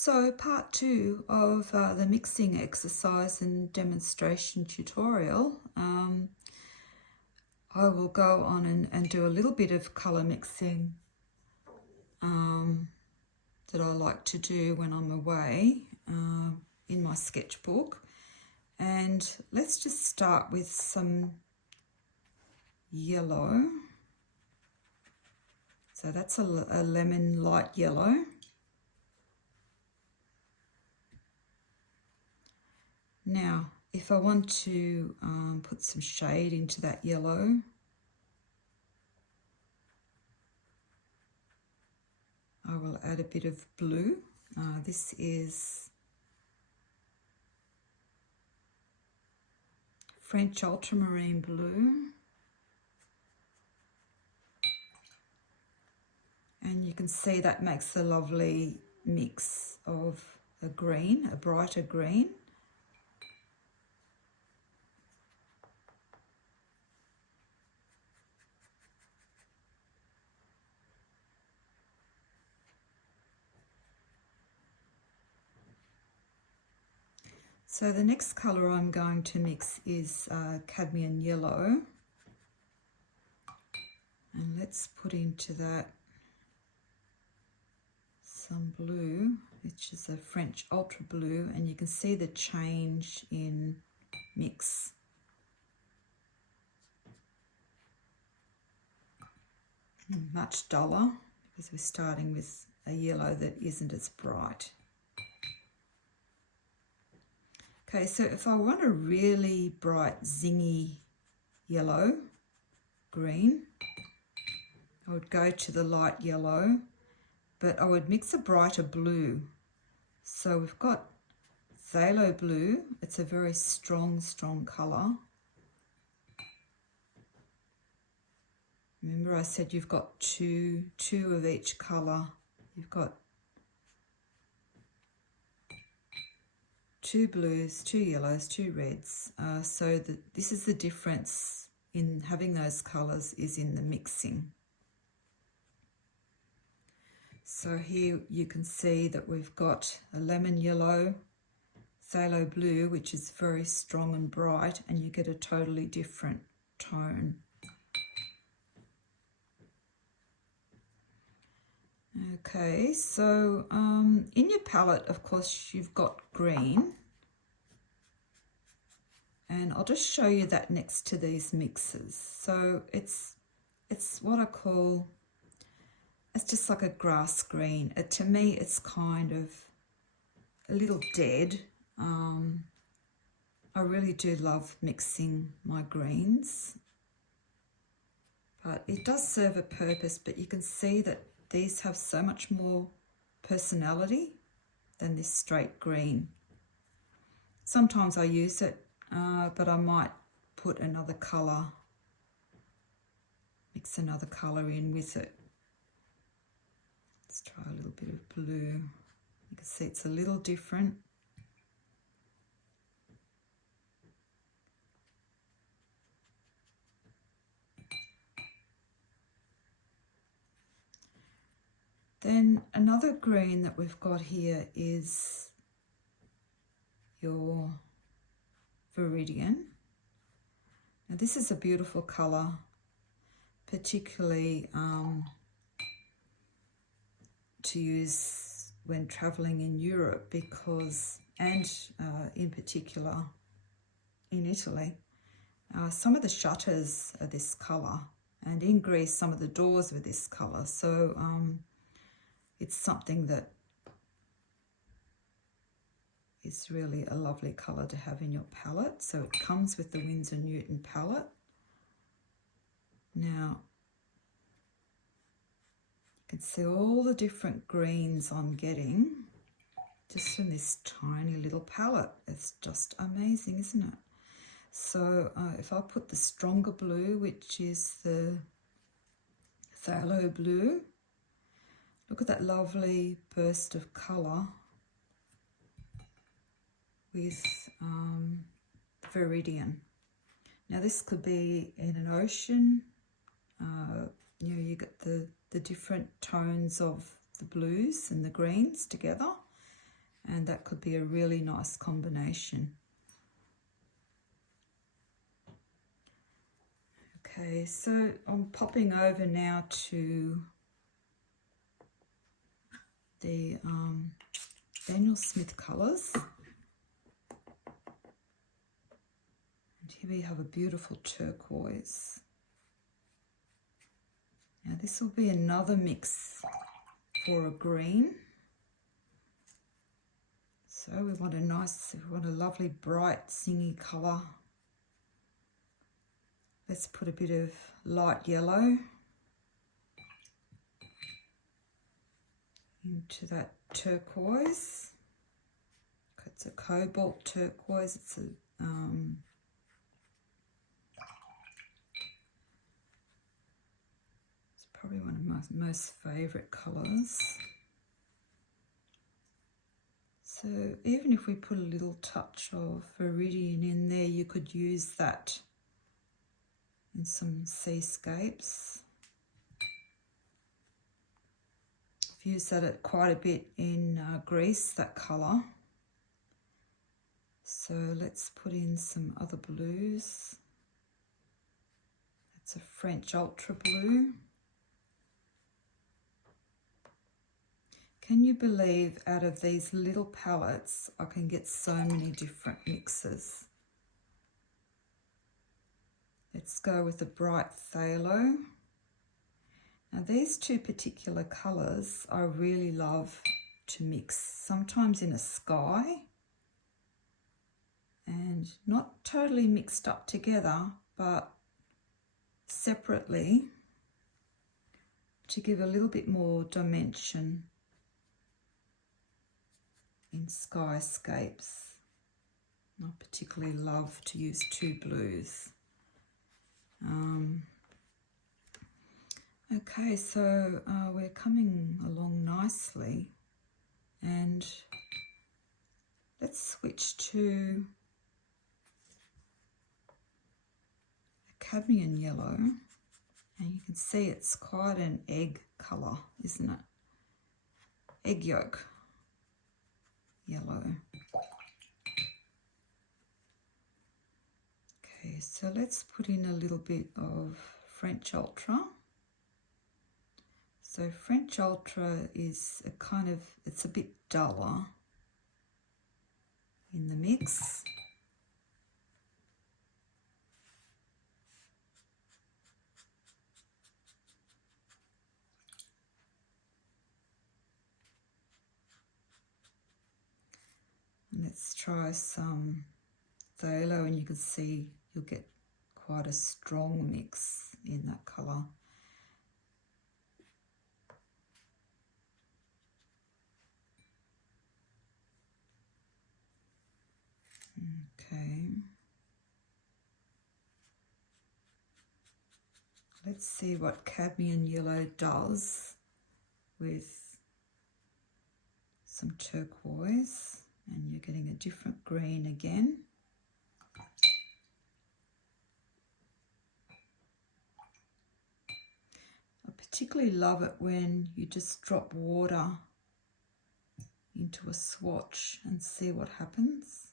So part 2 of the mixing exercise and demonstration tutorial, I will go on and do a little bit of colour mixing that I like to do when I'm away in my sketchbook. And let's just start with some yellow. So that's a lemon light yellow. Now, if I want to put some shade into that yellow, I will add a bit of blue. This is French ultramarine blue. And you can see that makes a lovely mix of a green, a brighter green. So the next colour I'm going to mix is cadmium yellow. And let's put into that some blue, which is a French ultra blue, and you can see the change in mix. Much duller because we're starting with a yellow that isn't as bright. Okay, so if I want a really bright, zingy yellow, green, I would go to the light yellow, but I would mix a brighter blue. So we've got phthalo blue. It's a very strong colour. Remember I said you've got two of each colour. You've got 2 blues, 2 yellows, 2 reds. So this is the difference in having those colours, is in the mixing. So here you can see that we've got a lemon yellow, phthalo blue, which is very strong and bright, and you get a totally different tone. Okay, so in your palette, of course, you've got green. And I'll just show you that next to these mixes. So it's what I call, it's just like a grass green. To me, it's kind of a little dead. I really do love mixing my greens. But it does serve a purpose, but you can see that these have so much more personality than this straight green. Sometimes I use it, but I might put another colour, mix another colour in with it. Let's try a little bit of blue. You can see it's a little different. Then another green that we've got here is your Viridian. Now this is a beautiful colour, particularly to use when travelling in Europe, because, and in particular in Italy, some of the shutters are this colour, and in Greece some of the doors were this colour. So it's something that is really a lovely colour to have in your palette. So it comes with the Winsor Newton palette. Now, you can see all the different greens I'm getting just from this tiny little palette. It's just amazing, isn't it? So if I put the stronger blue, which is the phthalo blue, look at that lovely burst of colour with Viridian. Now this could be in an ocean. You know, you get the different tones of the blues and the greens together. and that could be a really nice combination. Okay, so I'm popping over now to the Daniel Smith colours. And here we have a beautiful turquoise. Now this will be another mix for a green. So we want a lovely bright zingy colour. Let's put a bit of light yellow into that turquoise. It's a cobalt turquoise. It's probably one of my most favourite colours. So even if we put a little touch of Viridian in there, you could use that in some seascapes. I've used that quite a bit in Greece, that colour. So let's put in some other blues. That's a French ultra blue. Can you believe out of these little palettes I can get so many different mixes? Let's go with the bright phthalo. Now these two particular colours I really love to mix, sometimes in a sky and not totally mixed up together but separately to give a little bit more dimension in skyscapes. I particularly love to use two blues. Okay, so we're coming along nicely, and let's switch to a cadmium yellow, and you can see it's quite an egg colour, isn't it? Egg yolk yellow. Okay, so let's put in a little bit of French Ultra. So French Ultra is a kind of, it's a bit duller in the mix. And let's try some phthalo, and you can see you'll get quite a strong mix in that colour. Okay. Let's see what cadmium yellow does with some turquoise, and you're getting a different green again. I particularly love it when you just drop water into a swatch and see what happens.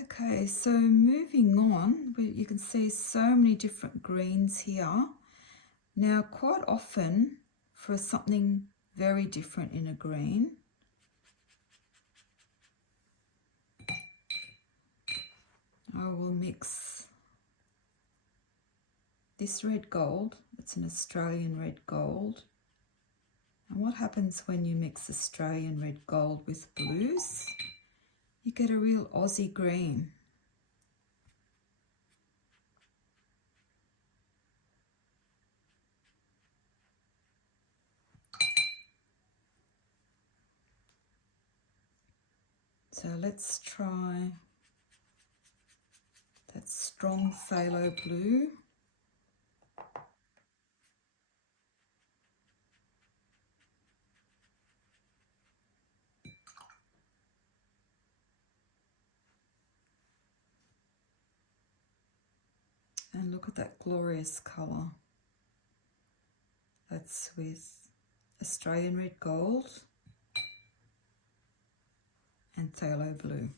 Okay, so moving on, you can see so many different greens here. Now, quite often for something very different in a green, I will mix this red gold. It's an Australian red gold. And what happens when you mix Australian red gold with blues? You get a real Aussie green. So let's try that strong phthalo blue. And look at that glorious colour. That's with Australian Red Gold and phthalo blue.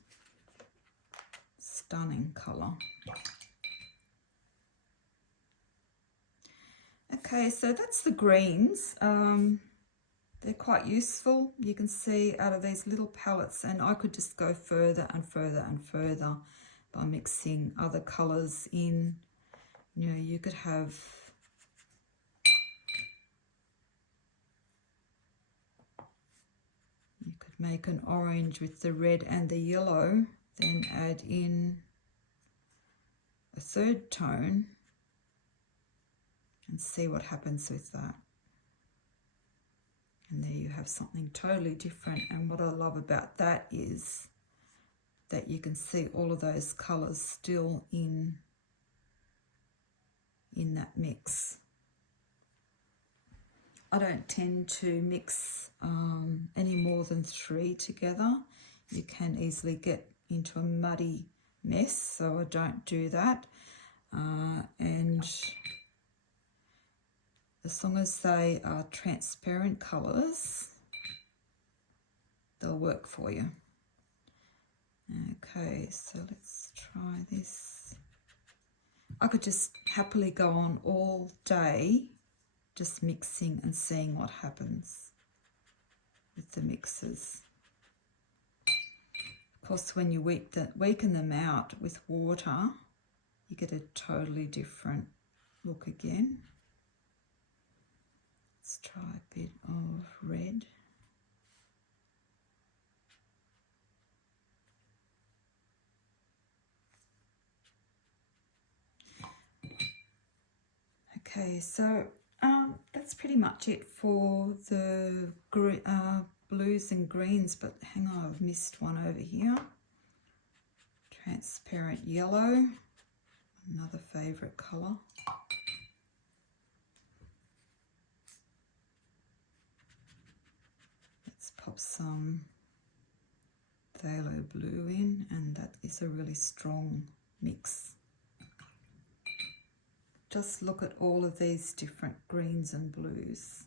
Stunning colour. Okay, so that's the greens. They're quite useful. You can see out of these little palettes, and I could just go further and further and further by mixing other colours in. You know, you could have make an orange with the red and the yellow, then add in a third tone and see what happens with that. And there you have something totally different. And what I love about that is that you can see all of those colours still in that mix. I don't tend to mix any more than 3 together. You can easily get into a muddy mess, so I don't do that. And as long as they are transparent colours, they'll work for you. Okay, so let's try this. I could just happily go on all day just mixing and seeing what happens with the mixes. Of course, when you weaken them out with water, you get a totally different look again. Let's try a bit of red. Okay, so that's pretty much it for the blues and greens, but hang on, I've missed one over here. Transparent yellow, another favourite colour. Let's pop some phthalo blue in, and that is a really strong mix. Just look at all of these different greens and blues.